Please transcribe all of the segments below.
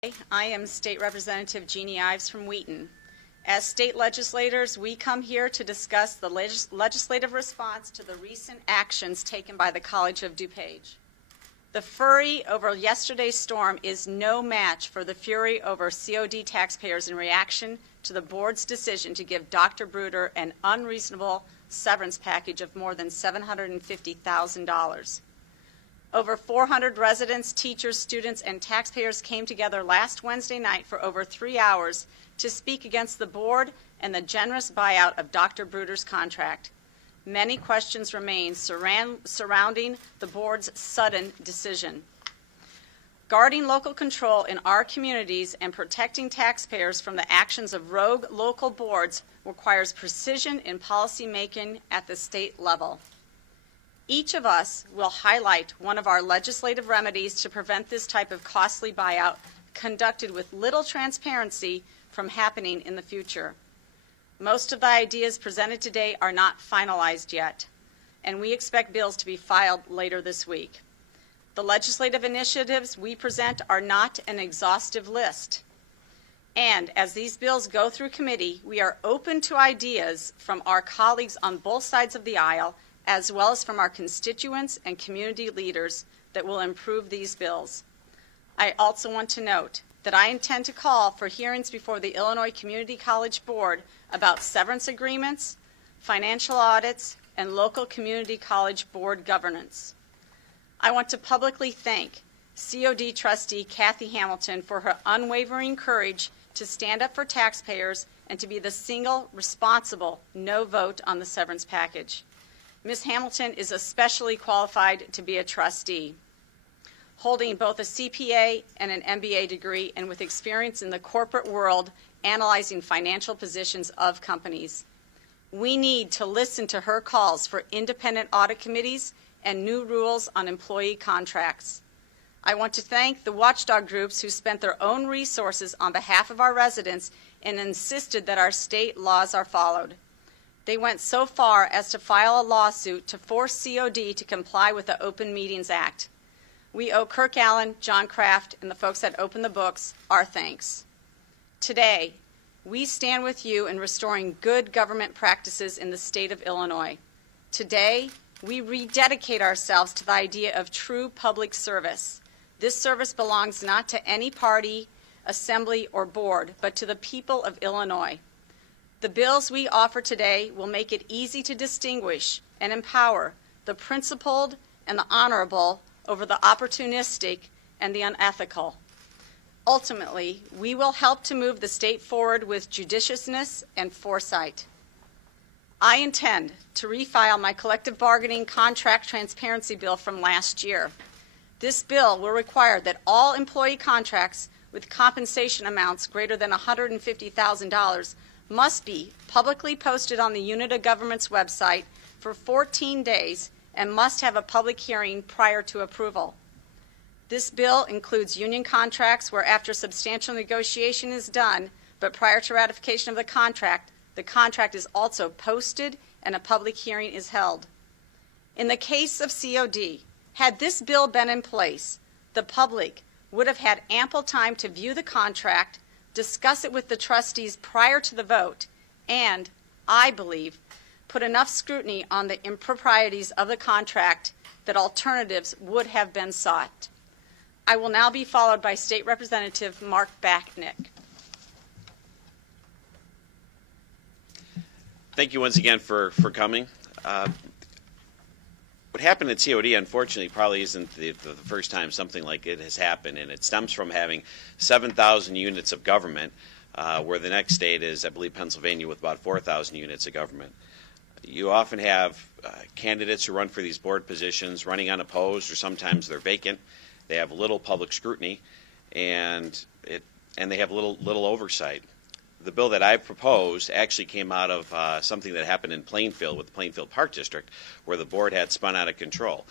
I am State Representative Jeanne Ives from Wheaton. As state legislators, we come here to discuss the legislative response to the recent actions taken by the College of DuPage. The fury over yesterday's storm is no match for the fury over COD taxpayers in reaction to the board's decision to give Dr. Bruder an unreasonable severance package of more than $750,000. Over 400 residents, teachers, students, and taxpayers came together last Wednesday night for over 3 hours to speak against the board and the generous buyout of Dr. Bruder's contract. Many questions remain surrounding the board's sudden decision. Guarding local control in our communities and protecting taxpayers from the actions of rogue local boards requires precision in policy making at the state level. Each of us will highlight one of our legislative remedies to prevent this type of costly buyout conducted with little transparency from happening in the future. Most of the ideas presented today are not finalized yet, and we expect bills to be filed later this week. The legislative initiatives we present are not an exhaustive list. And as these bills go through committee, we are open to ideas from our colleagues on both sides of the aisle, as well as from our constituents and community leaders that will improve these bills. I also want to note that I intend to call for hearings before the Illinois Community College Board about severance agreements, financial audits, and local community college board governance. I want to publicly thank COD trustee Kathy Hamilton for her unwavering courage to stand up for taxpayers and to be the single responsible no vote on the severance package. Ms. Hamilton is especially qualified to be a trustee, holding both a CPA and an MBA degree and with experience in the corporate world analyzing financial positions of companies. We need to listen to her calls for independent audit committees and new rules on employee contracts. I want to thank the watchdog groups who spent their own resources on behalf of our residents and insisted that our state laws are followed. They went so far as to file a lawsuit to force COD to comply with the Open Meetings Act. We owe Kirk Allen, John Kraft, and the folks that opened the books our thanks. Today, we stand with you in restoring good government practices in the state of Illinois. Today, we rededicate ourselves to the idea of true public service. This service belongs not to any party, assembly, or board, but to the people of Illinois. The bills we offer today will make it easy to distinguish and empower the principled and the honorable over the opportunistic and the unethical. Ultimately, we will help to move the state forward with judiciousness and foresight. I intend to refile my collective bargaining contract transparency bill from last year. This bill will require that all employee contracts with compensation amounts greater than $150,000 must be publicly posted on the unit of government's website for 14 days and must have a public hearing prior to approval. This bill includes union contracts where after substantial negotiation is done, but prior to ratification of the contract is also posted and a public hearing is held. In the case of COD, had this bill been in place, the public would have had ample time to view the contract, discuss it with the trustees prior to the vote, and, I believe, put enough scrutiny on the improprieties of the contract that alternatives would have been sought. I will now be followed by State Representative Mark Batinick. Thank you once again for coming. What happened at COD, unfortunately, probably isn't the first time something like it has happened, and it stems from having 7,000 units of government, where the next state is, I believe, Pennsylvania, with about 4,000 units of government. You often have candidates who run for these board positions running unopposed, or sometimes they're vacant. They have little public scrutiny, and they have little oversight. The bill that I've proposed actually came out of something that happened in Plainfield with the Plainfield Park District, where the board had spun out of control.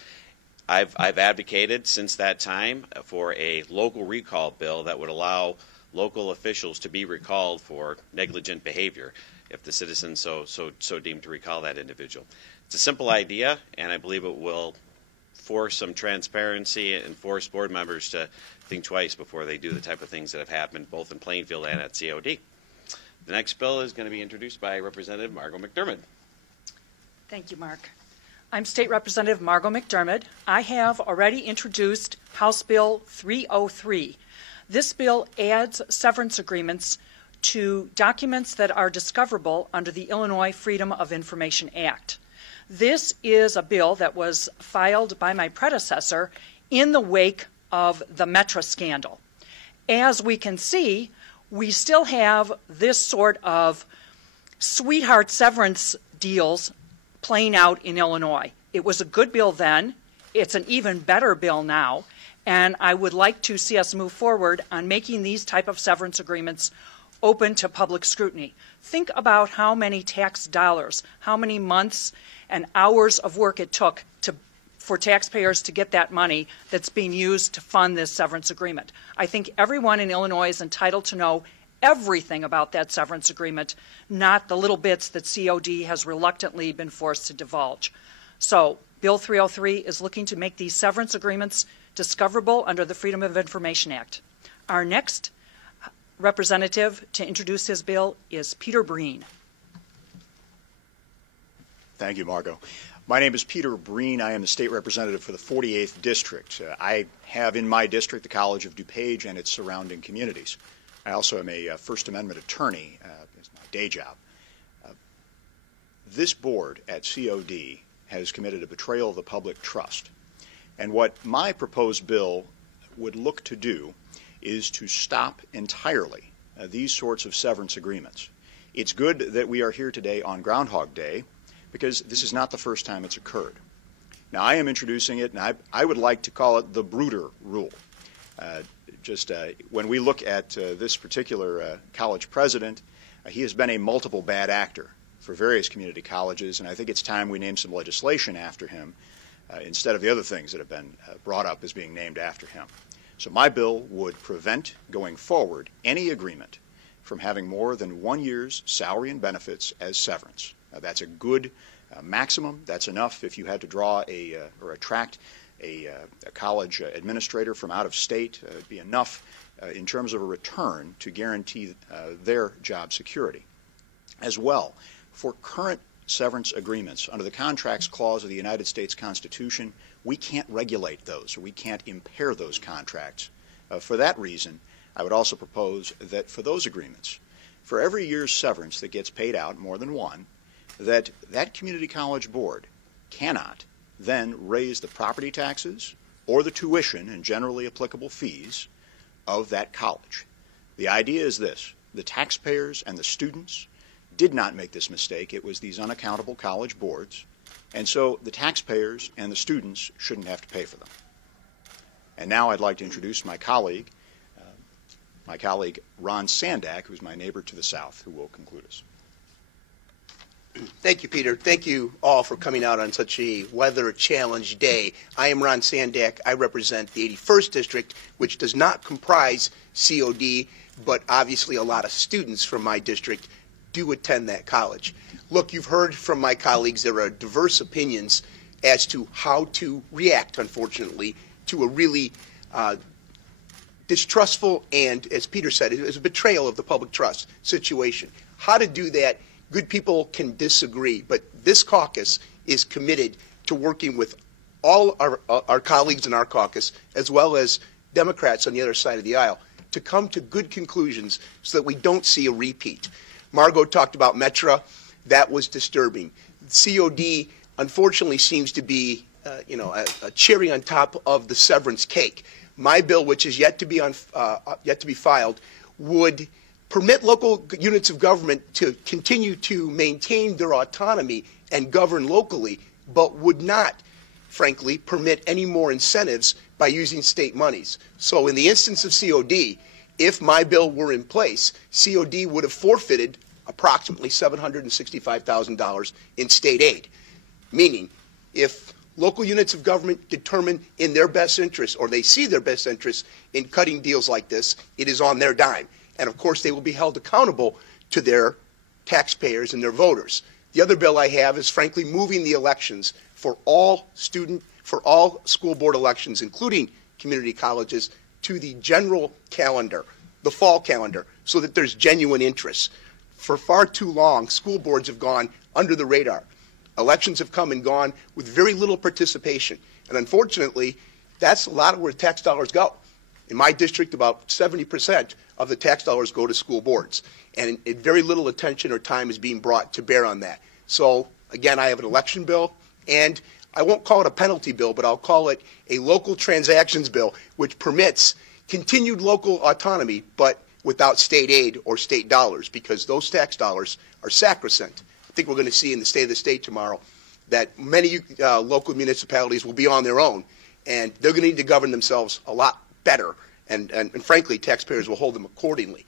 I've advocated since that time for a local recall bill that would allow local officials to be recalled for negligent behavior if the citizens so deemed to recall that individual. It's a simple idea, and I believe it will force some transparency and force board members think twice before they do the type of things that have happened both in Plainfield and at COD. The next bill is going to be introduced by Representative Margo McDermed. Thank you, Mark. I'm State Representative Margo McDermed. I have already introduced House Bill 303. This bill adds severance agreements to documents that are discoverable under the Illinois Freedom of Information Act. This is a bill that was filed by my predecessor in the wake of the Metra scandal. As we can see, we still have this sort of sweetheart severance deals playing out in Illinois. It was a good bill then. It's an even better bill now. And I would like to see us move forward on making these type of severance agreements open to public scrutiny. Think about how many tax dollars, how many months and hours of work it took for taxpayers to get that money that's being used to fund this severance agreement. I think everyone in Illinois is entitled to know everything about that severance agreement, not the little bits that COD has reluctantly been forced to divulge. So Bill 303 is looking to make these severance agreements discoverable under the Freedom of Information Act. Our next representative to introduce his bill is Peter Breen. Thank you, Margo. My name is Peter Breen. I am the state representative for the 48th District. I have in my district the College of DuPage and its surrounding communities. I also am a First Amendment attorney as my day job. This board at COD has committed a betrayal of the public trust. And what my proposed bill would look to do is to stop entirely these sorts of severance agreements. It's good that we are here today on Groundhog Day, because this is not the first time it's occurred. Now, I am introducing it, and I would like to call it the Bruder rule. When we look at this particular college president, he has been a multiple bad actor for various community colleges, and I think it's time we name some legislation after him instead of the other things that have been brought up as being named after him. So my bill would prevent, going forward, any agreement from having more than 1 year's salary and benefits as severance. That's a good maximum. That's enough if you had to draw or attract a college administrator from out of state. It'd be enough in terms of a return to guarantee their job security. As well, for current severance agreements under the Contracts Clause of the United States Constitution, we can't regulate those, or we can't impair those contracts. For that reason, I would also propose that for those agreements, for every year's severance that gets paid out, more than one, that community college board cannot then raise the property taxes or the tuition and generally applicable fees of that college. The idea is this: the taxpayers and the students did not make this mistake. It was these unaccountable college boards, and so the taxpayers and the students shouldn't have to pay for them. And now I'd like to introduce my colleague Ron Sandack, who's my neighbor to the south, who will conclude us. Thank you, Peter. Thank you all for coming out on such a weather-challenged day. I am Ron Sandack. I represent the 81st District, which does not comprise COD, but obviously a lot of students from my district do attend that college. Look, you've heard from my colleagues there are diverse opinions as to how to react, unfortunately, to a really distrustful and, as Peter said, it is a betrayal of the public trust situation. How to do that? Good people can disagree, but this caucus is committed to working with all our colleagues in our caucus, as well as Democrats on the other side of the aisle, to come to good conclusions so that we don't see a repeat. Margo talked about Metra. That was disturbing. COD, unfortunately, seems to be a cherry on top of the severance cake. My bill, which is yet to be filed, would permit local units of government to continue to maintain their autonomy and govern locally, but would not, frankly, permit any more incentives by using state monies. So in the instance of COD, if my bill were in place, COD would have forfeited approximately $765,000 in state aid, meaning if local units of government determine in their best interest, or they see their best interest in cutting deals like this, it is on their dime. And of course, they will be held accountable to their taxpayers and their voters. The other bill I have is, frankly, moving the elections for all school board elections, including community colleges, to the general calendar, the fall calendar, so that there's genuine interest. For far too long, school boards have gone under the radar. Elections have come and gone with very little participation. And unfortunately, that's a lot of where tax dollars go. In my district, about 70% of the tax dollars go to school boards. And very little attention or time is being brought to bear on that. So, again, I have an election bill, and I won't call it a penalty bill, but I'll call it a local transactions bill, which permits continued local autonomy, but without state aid or state dollars, because those tax dollars are sacrosanct. I think we're going to see in the State of the State tomorrow that many local municipalities will be on their own, and they're going to need to govern themselves a lot better, and frankly, taxpayers will hold them accordingly.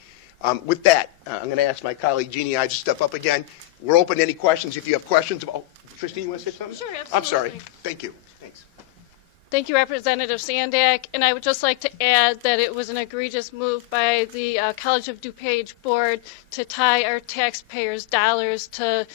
With that, I'm going to ask my colleague Jeanne Ives to step up again. We're open to any questions. If you have questions, Christine, you want to say something? Sure, absolutely. I'm sorry. Thank you. Thanks. Thank you, Representative Sandack. And I would just like to add that it was an egregious move by the College of DuPage Board to tie our taxpayers' dollars to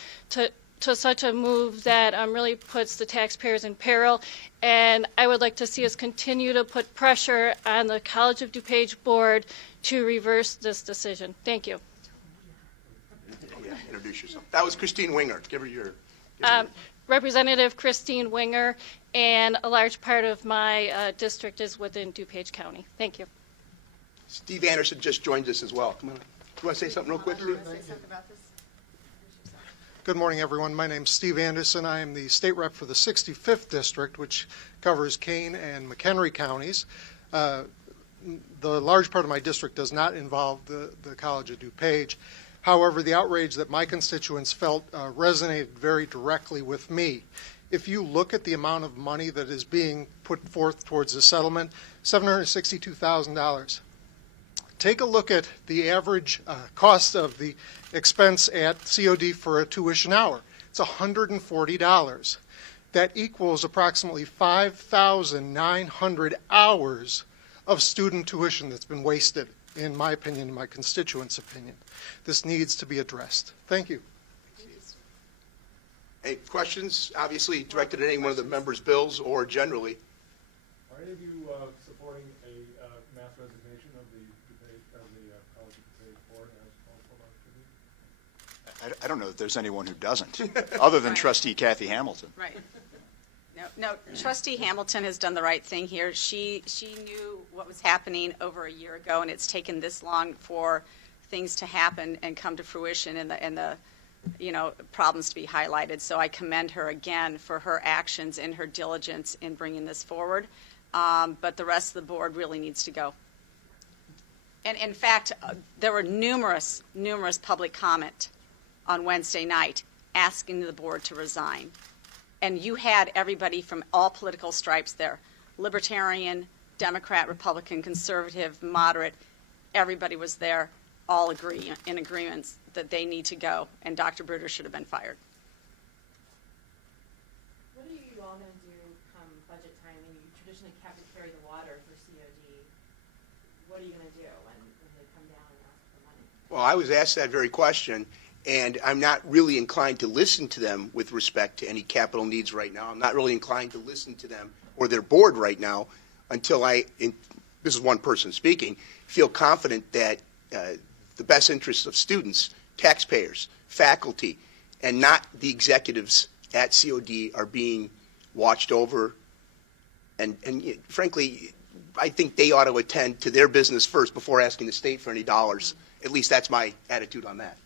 such a move that really puts the taxpayers in peril. And I would like to see us continue to put pressure on the College of DuPage Board to reverse this decision. Thank you. Yeah, introduce yourself. That was Christine Winger. Give her your. Representative Christine Winger, and a large part of my district is within DuPage County. Thank you. Steve Anderson just joined us as well. Come on. Do you want to say something real quick? Good morning, everyone. My name is Steve Anderson. I am the state rep for the 65th district, which covers Kane and McHenry counties. The large part of my district does not involve the College of DuPage. However, the outrage that my constituents felt resonated very directly with me. If you look at the amount of money that is being put forth towards the settlement, $762,000. Take a look at the average cost of the expense at COD for a tuition hour. It's $140. That equals approximately 5,900 hours of student tuition that's been wasted, in my opinion, in my constituents' opinion. This needs to be addressed. Thank you. Any questions? Obviously directed at any one of the members' bills or generally. Are any of you supporting a mass resignation of the College of DuPage Board as also I don't know that there's anyone who doesn't, other than Trustee Kathy Hamilton. Right. No, Trustee Hamilton has done the right thing here. She knew what was happening over a year ago, and it's taken this long for things to happen and come to fruition and the problems to be highlighted. So I commend her again for her actions and her diligence in bringing this forward. But the rest of the board really needs to go. And in fact, there were numerous public comment on Wednesday night asking the board to resign. And you had everybody from all political stripes there, Libertarian, Democrat, Republican, Conservative, Moderate. Everybody was there, all in agreement that they need to go, and Dr. Bruder should have been fired. What are you all going to do come budget time? I mean, you traditionally have to carry the water for COD. What are you going to do when they come down and ask for money? Well, I was asked that very question, and I'm not really inclined to listen to them with respect to any capital needs right now. I'm not really inclined to listen to them or their board right now until this is one person speaking, feel confident that the best interests of students, taxpayers, faculty, and not the executives at COD are being watched over. And frankly, I think they ought to attend to their business first before asking the state for any dollars. At least that's my attitude on that.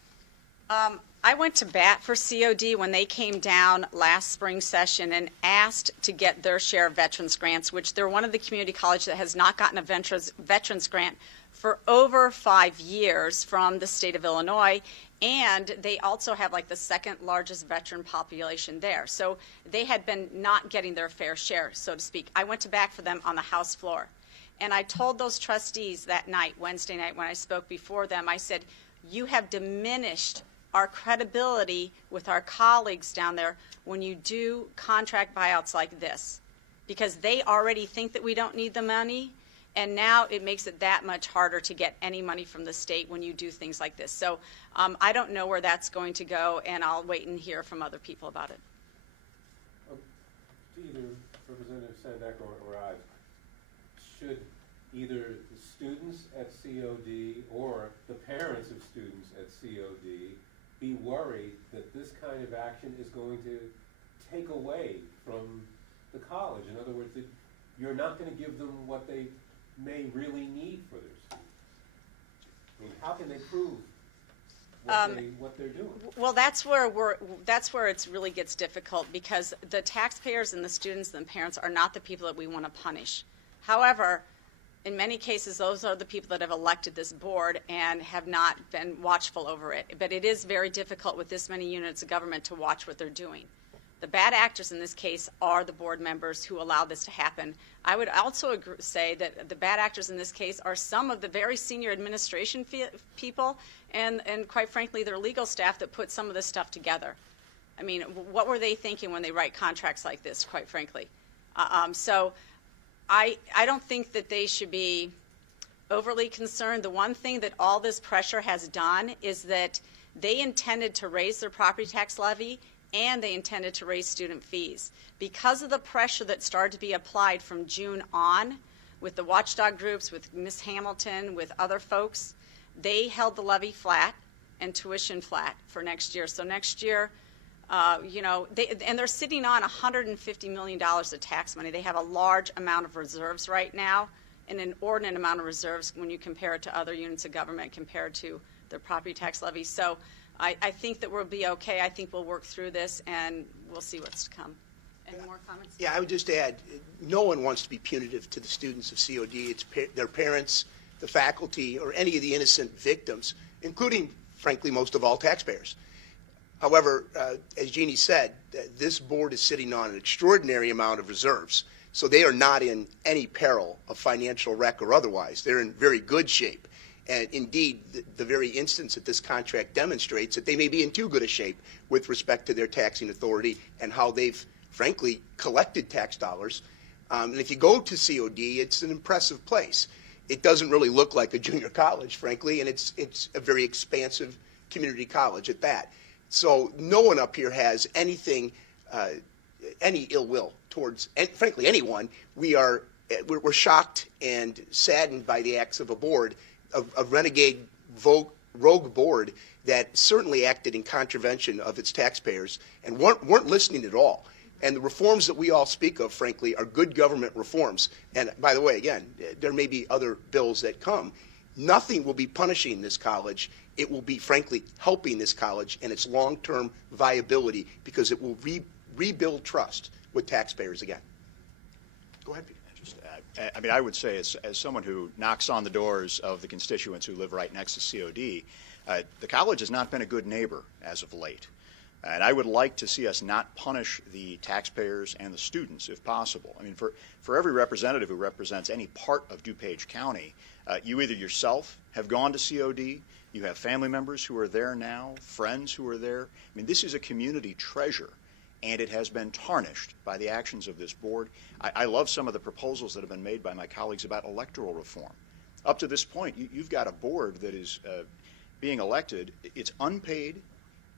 I went to bat for COD when they came down last spring session and asked to get their share of veterans grants, which they're one of the community colleges that has not gotten a veterans grant for over 5 years from the state of Illinois. And they also have like the second largest veteran population there. So they had been not getting their fair share, so to speak. I went to bat for them on the House floor. And I told those trustees that night, Wednesday night, when I spoke before them, I said, you have diminished our credibility with our colleagues down there when you do contract buyouts like this, because they already think that we don't need the money, and now it makes it that much harder to get any money from the state when you do things like this. So I don't know where that's going to go, and I'll wait and hear from other people about it. To either Representative Sandack or Ives, should either the students at COD or the parents of students at COD be worried that this kind of action is going to take away from the college? In other words, that you're not going to give them what they may really need for their students. I mean, how can they prove what they're doing? Well, that's where it really gets difficult, because the taxpayers and the students and the parents are not the people that we want to punish. However, in many cases, those are the people that have elected this board and have not been watchful over it. But it is very difficult with this many units of government to watch what they're doing. The bad actors in this case are the board members who allow this to happen. I would also say that the bad actors in this case are some of the very senior administration people and quite frankly, their legal staff that put some of this stuff together. I mean, what were they thinking when they write contracts like this, quite frankly? So I don't think that they should be overly concerned. The one thing that all this pressure has done is that they intended to raise their property tax levy and they intended to raise student fees. Because of the pressure that started to be applied from June on with the watchdog groups, with Ms. Hamilton, with other folks, they held the levy flat and tuition flat for next year. So next year, they're sitting on $150 million of tax money. They have a large amount of reserves right now, an inordinate amount of reserves when you compare it to other units of government compared to their property tax levy. So I think that we'll be okay. I think we'll work through this, and we'll see what's to come. Any more comments? Yeah, I would just add, no one wants to be punitive to the students of COD. It's their parents, the faculty, or any of the innocent victims, including, frankly, most of all taxpayers. However, as Jeannie said, this board is sitting on an extraordinary amount of reserves, so they are not in any peril of financial wreck or otherwise. They're in very good shape. And indeed, the very instance that this contract demonstrates that they may be in too good a shape with respect to their taxing authority and how they've, frankly, collected tax dollars. And if you go to COD, it's an impressive place. It doesn't really look like a junior college, frankly, and it's a very expansive community college at that. So no one up here has anything, any ill will towards, frankly, anyone. We're shocked and saddened by the acts of a board, a renegade rogue board that certainly acted in contravention of its taxpayers and weren't listening at all. And the reforms that we all speak of, frankly, are good government reforms. And by the way, again, there may be other bills that come. Nothing will be punishing this college. It will be, frankly, helping this college and its long-term viability, because it will rebuild trust with taxpayers again. Go ahead, Peter. I mean, I would say, as someone who knocks on the doors of the constituents who live right next to COD, the college has not been a good neighbor as of late. And I would like to see us not punish the taxpayers and the students if possible. I mean, for every representative who represents any part of DuPage County, you either yourself have gone to COD, you have family members who are there now, friends who are there. I mean, this is a community treasure, and it has been tarnished by the actions of this board. I love some of the proposals that have been made by my colleagues about electoral reform. Up to this point, you've got a board that is being elected. It's unpaid.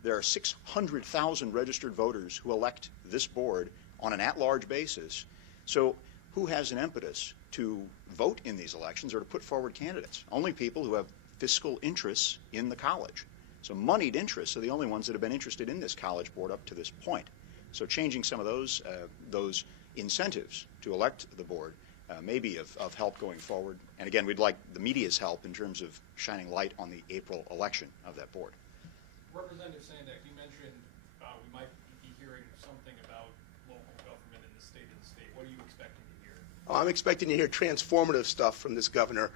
There are 600,000 registered voters who elect this board on an at-large basis. So who has an impetus to vote in these elections or to put forward candidates? Only people who have fiscal interests in the college. So moneyed interests are the only ones that have been interested in this college board up to this point. So changing some of those incentives to elect the board may be of help going forward. And again, we'd like the media's help in terms of shining light on the April election of that board. Representative Sandack, you mentioned we might be hearing something about local government in the state. What are you expecting to hear? I'm expecting to hear transformative stuff from this governor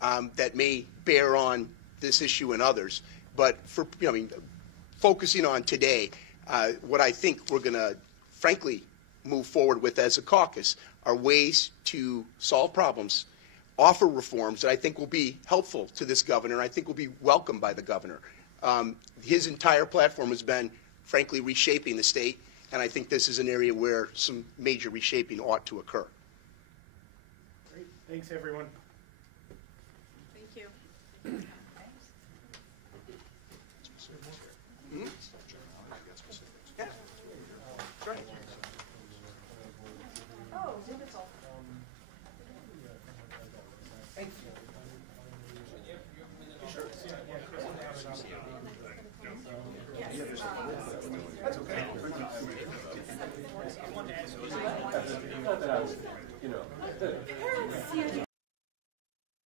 that may bear on this issue and others. But focusing on today, what I think we're going to, frankly, move forward with as a caucus are ways to solve problems, offer reforms that I think will be helpful to this governor, and I think will be welcomed by the governor. His entire platform has been, frankly, reshaping the state, and I think this is an area where some major reshaping ought to occur. Great. Thanks, everyone. Thank you. Mm-hmm. Yeah. Right. Oh, wonderful. Not that I was, you know.